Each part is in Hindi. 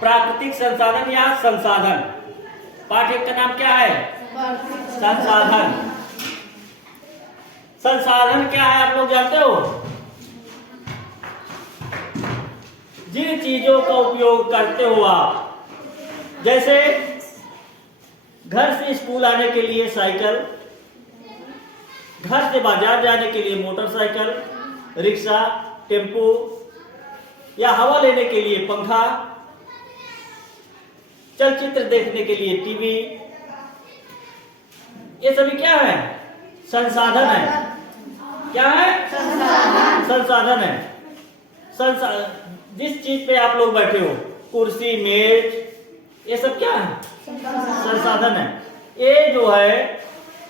प्राकृतिक संसाधन या संसाधन। पाठ एक का नाम क्या है? संसाधन। संसाधन क्या है आप लोग जानते हो? जिन चीजों का उपयोग करते हो आप, जैसे घर से स्कूल आने के लिए साइकिल, घर से बाजार जाने के लिए मोटरसाइकिल, रिक्शा, टेम्पो, या हवा लेने के लिए पंखा, चलचित्र देखने के लिए टीवी, ये सभी क्या है? संसाधन है। क्या है? संसाधन है। जिस चीज पे आप लोग बैठे हो, कुर्सी, मेज, ये सब क्या है? संसाधन है। ये जो है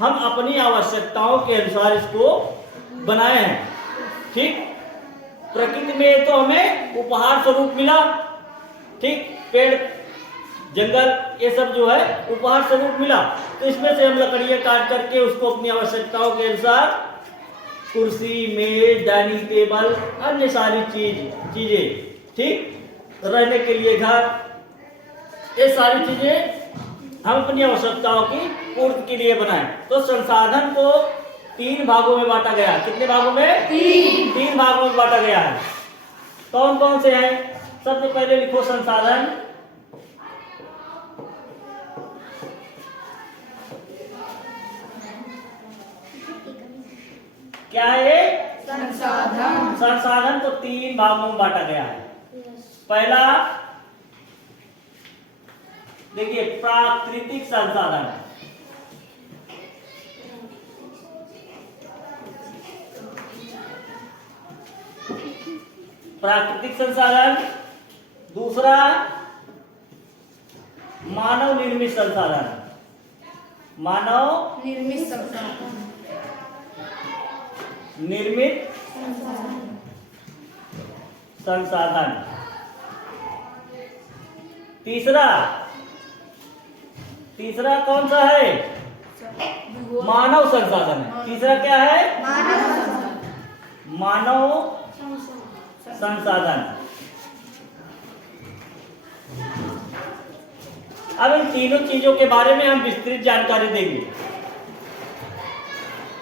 हम अपनी आवश्यकताओं के अनुसार इसको बनाए हैं। ठीक, प्रकृति में तो हमें उपहार स्वरूप मिला। ठीक, पेड़, जंगल, ये सब जो है उपहार स्वरूप मिला, तो इसमें से हम लकड़ियां काट करके उसको अपनी आवश्यकताओं के अनुसार कुर्सी, मेज, डाइनिंग टेबल, अन्य सारी चीजें, ठीक, रहने के लिए घर, ये सारी चीजें हम अपनी आवश्यकताओं की पूर्ति के लिए बनाए। तो संसाधन को 3 भागों में बांटा गया। कितने भागों में? 3 भागों में बांटा गया है। कौन कौन से हैं? सबसे पहले लिखो संसाधन। क्या है ये? संसाधन। संसाधन को 3 भागों में बांटा गया है। पहला देखिए, प्राकृतिक संसाधन। प्राकृतिक संसाधन। दूसरा मानव निर्मित संसाधन। मानव निर्मित संसाधन। निर्मित संसाधन। तीसरा कौन सा है? मानव संसाधन है। तीसरा क्या है? मानव संसाधन। अब इन तीनों चीजों के बारे में हम विस्तृत जानकारी देंगे।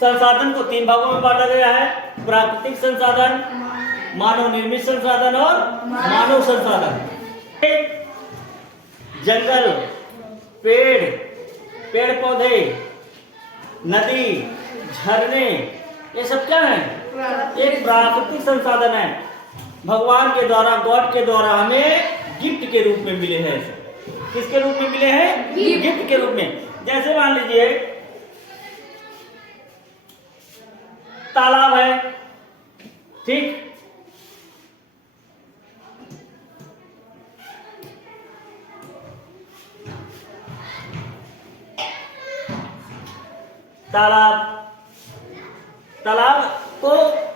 संसाधन को 3 भागों में बांटा गया है: प्राकृतिक संसाधन, मानव निर्मित संसाधन और मानव संसाधन। जंगल, पेड़ पौधे, नदी, झरने, ये सब क्या है? एक प्राकृतिक संसाधन है। भगवान के द्वारा, गॉड के द्वारा हमें गिफ्ट के रूप में मिले हैं। किसके रूप में मिले हैं? गिफ्ट के रूप में। जैसे मान लीजिए तालाब है, ठीक, तालाब को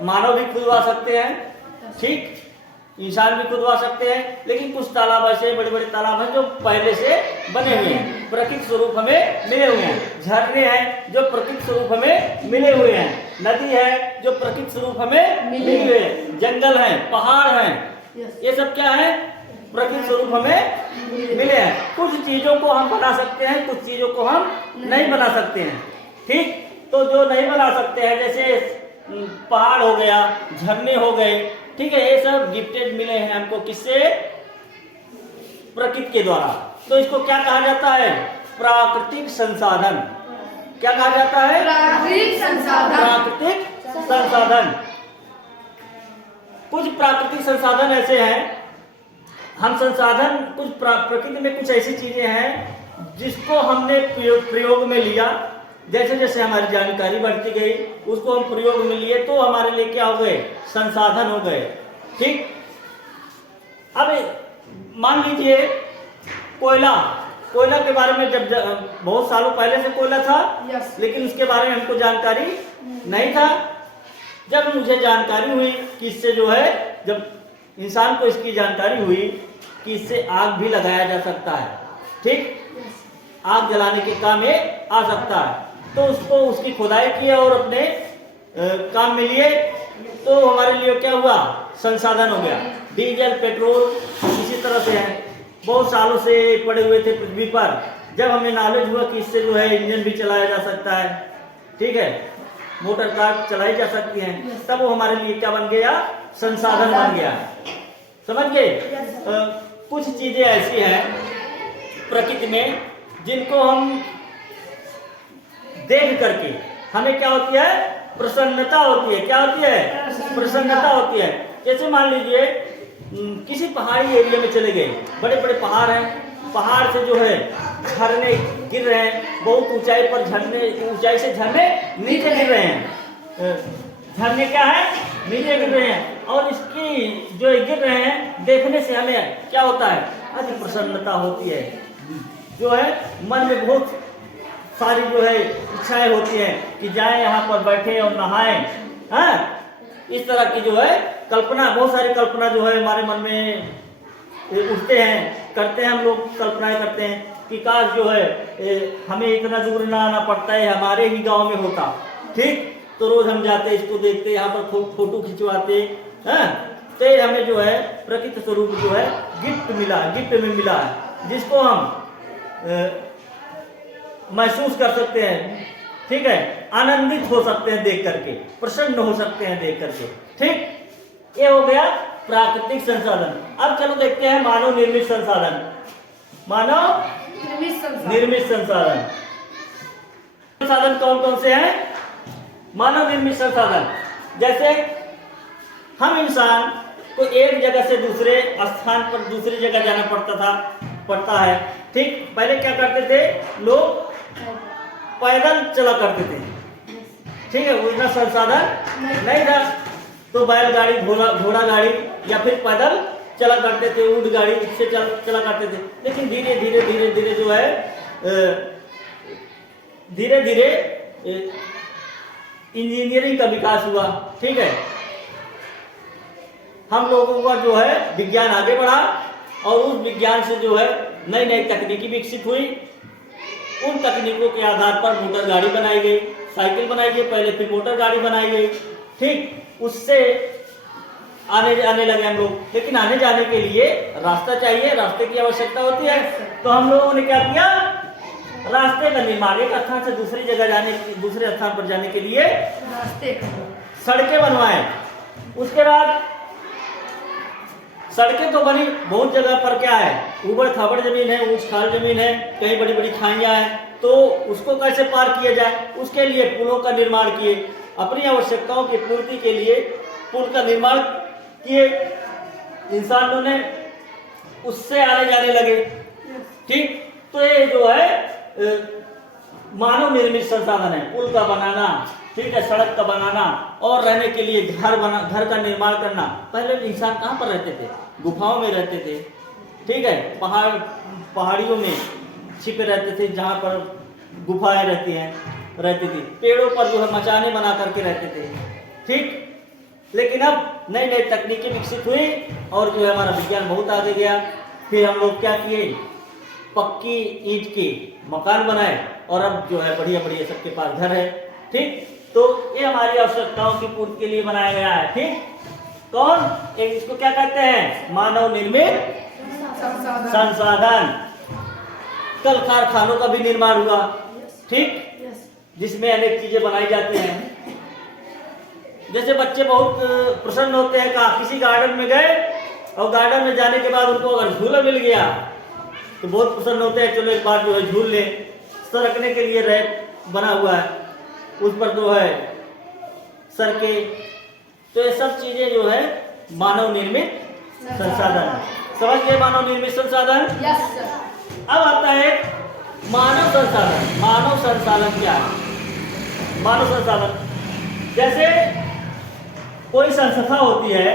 मानव भी खुदवा सकते हैं, ठीक, इंसान भी खुदवा सकते हैं, लेकिन कुछ तालाब ऐसे बड़े बड़े तालाब हैं जो पहले से बने हुए हैं, प्राकृतिक स्वरूप हमें मिले हुए हैं। झरने हैं जो प्राकृतिक स्वरूप हमें मिले हुए हैं। नदी है जो प्राकृतिक स्वरूप हमें मिले हुए हैं। जंगल है, पहाड़ हैं, ये सब क्या है? प्राकृतिक स्वरूप हमें मिले हैं। कुछ चीजों को हम बना सकते हैं, कुछ चीजों को हम नहीं बना सकते हैं। ठीक, तो जो नहीं बना सकते हैं, जैसे पहाड़ हो गया, झरने हो गए, ठीक है, ये सब गिफ्टेड मिले हैं हमको। किससे? प्रकृति के द्वारा। तो इसको क्या कहा जाता है? प्राकृतिक संसाधन। क्या कहा जाता है? प्राकृतिक संसाधन। प्राकृतिक संसाधन। कुछ प्राकृतिक संसाधन ऐसे हैं, हम संसाधन कुछ प्रकृति में कुछ ऐसी चीजें हैं जिसको हमने प्रयोग में लिया। जैसे जैसे हमारी जानकारी बढ़ती गई, उसको हम प्रयोग में लिए, तो हमारे लिए क्या हो गए? संसाधन हो गए। ठीक, अब मान लीजिए कोयला के बारे में, जब बहुत सालों पहले से कोयला था, लेकिन उसके बारे में हमको जानकारी नहीं था। जब मुझे जानकारी हुई कि इससे जो है, जब इंसान को इसकी जानकारी हुई कि इससे आग भी लगाया जा सकता है, ठीक, आग जलाने के काम में आ सकता है, तो उसको उसकी खुदाई की और अपने काम में लिए, तो हमारे लिए क्या हुआ? संसाधन हो गया। डीजल, पेट्रोल इसी तरह से है, बहुत सालों से पड़े हुए थे पृथ्वी पर। जब हमें नॉलेज हुआ कि इससे जो है इंजन भी चलाया जा सकता है, ठीक है, मोटर कार चलाई जा सकती हैं, तब वो हमारे लिए क्या बन गया? संसाधन बन गया। समझ गए? कुछ चीजें ऐसी हैं प्रकृति में जिनको हम देख करके हमें क्या होती है? प्रसन्नता होती है। क्या होती है? प्रसन्नता होती है। जैसे मान लीजिए किसी पहाड़ी एरिया में चले गए, बड़े बड़े पहाड़ हैं, पहाड़ से जो है झरने गिर रहे हैं, बहुत ऊंचाई पर झरने, ऊंचाई से झरने नीचे गिर रहे हैं। झरने क्या है? नीचे गिर रहे हैं, और इसकी जो गिर रहे हैं देखने से हमें क्या होता है? अति प्रसन्नता होती है। जो है मन में बहुत सारी जो है इच्छाएं होती हैं कि जाएं यहाँ पर बैठे और नहाएं। हाँ, इस तरह की जो है कल्पना, बहुत सारी कल्पना जो है हमारे मन में उठते हैं, करते हैं। हम लोग कल्पनाएं करते हैं कि काश जो है हमें इतना दूर ना आना पड़ता है, हमारे ही गांव में होता, ठीक, तो रोज हम जाते, इसको देखते, यहाँ पर फोटो खिंचवाते। हाँ, तो हमें जो है प्रकृति स्वरूप जो है गिफ्ट मिला, गिफ्ट में मिला है, जिसको हम महसूस कर सकते हैं, ठीक है, आनंदित हो सकते हैं देख करके, प्रसन्न हो सकते हैं देख करके, ठीक। ये हो गया प्राकृतिक संसाधन। अब चलो देखते हैं मानव निर्मित संसाधन। मानव निर्मित संसाधन, संसाधन कौन कौन से हैं? मानव निर्मित संसाधन, जैसे हम इंसान को एक जगह से दूसरे स्थान पर, दूसरी जगह जाना पड़ता है, ठीक। पहले क्या करते थे लोग? पैदल चला करते थे, ठीक है, उतना संसाधन नहीं था, तो बैलगाड़ी, घोड़ा गाड़ी या फिर पैदल चला करते थे, ऊंट गाड़ी से चला करते थे। लेकिन धीरे धीरे जो है धीरे धीरे इंजीनियरिंग का विकास हुआ, ठीक है। हम लोगों का जो है विज्ञान आगे बढ़ा, और उस विज्ञान से जो है नई नई तकनीकी विकसित हुई। उन तकनीकों के आधार पर मोटर गाड़ी बनाई गई, साइकिल बनाई गई पहले, फिर मोटर गाड़ी बनाई गई, ठीक। उससे आने लगे हम लोग, लेकिन आने जाने के लिए रास्ता चाहिए, रास्ते की आवश्यकता होती है। तो हम लोगों ने क्या किया? रास्ते का निर्माण, एक स्थान से दूसरी जगह जाने, दूसरे स्थान पर जाने के लिए रास्ते, सड़कें बनवाए। उसके बाद सड़कें तो बनी, बहुत जगह पर क्या है, ऊबड़ खाबड़ जमीन है, ऊंच खाल जमीन है, कहीं बड़ी बड़ी खाइयां हैं, तो उसको कैसे पार किया जाए? उसके लिए पुलों का निर्माण किए, अपनी आवश्यकताओं की पूर्ति के लिए पुल का निर्माण किए इंसानों ने, उससे आने जाने लगे, ठीक। तो ये जो है मानव निर्मित संसाधन है, पुल का बनाना, ठीक है, सड़क का बनाना, और रहने के लिए घर का निर्माण करना। पहले इंसान कहाँ पर रहते थे? गुफाओं में रहते थे, ठीक है, पहाड़ियों में छिपे रहते थे, जहाँ पर गुफाएं रहती थी। पेड़ों पर जो है मचाने बना करके रहते थे, ठीक। लेकिन अब नई नई तकनीकें विकसित हुई, और जो है हमारा विज्ञान बहुत आगे गया। फिर हम लोग क्या किए? पक्की ईंट के मकान बनाए, और अब जो है बढ़िया बढ़िया सबके पास घर है, ठीक। तो ये हमारी आवश्यकताओं की पूर्ति के लिए बनाया गया है, ठीक। कौन? एक इसको क्या कहते हैं? मानव निर्मित संसाधन। कल कारखानों का भी निर्माण हुआ, ठीक, जिसमें अनेक चीजें बनाई जाती हैं। जैसे बच्चे बहुत प्रसन्न होते हैं, किसी गार्डन में गए, और गार्डन में जाने के बाद उनको अगर झूला मिल गया तो बहुत प्रसन्न होते हैं, चलो एक बार जो है झूल ले। सरकने के लिए रैक बना हुआ है, उस पर जो है सरके। तो ये सब चीजें जो है मानव निर्मित संसाधन है। समझ गए मानव निर्मित संसाधन? Yes sir. अब आता है मानव संसाधन। मानव संसाधन क्या है? मानव संसाधन जैसे कोई संस्था होती है,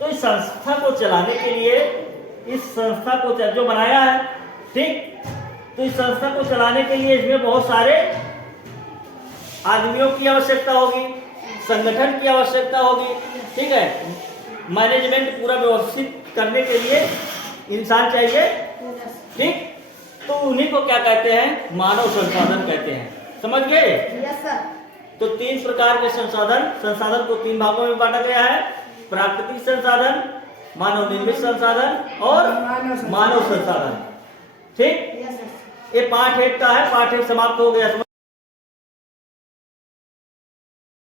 तो इस संस्था को चलाने के लिए, इस संस्था को जो बनाया है, ठीक, तो इस संस्था को चलाने के लिए इसमें बहुत सारे आदमियों की आवश्यकता होगी, संगठन की आवश्यकता होगी, ठीक है। मैनेजमेंट पूरा व्यवस्थित करने के लिए इंसान चाहिए, ठीक। तो उन्हीं को क्या कहते हैं? मानव संसाधन कहते हैं। समझ गए? Yes sir. तो 3 प्रकार के संसाधन को 3 भागों में बांटा गया है। प्राकृतिक संसाधन, मानव निर्मित संसाधन और मानव संसाधन। ठीक, ये पार्ट 1 का है। पार्ट 1 समाप्त हो गया।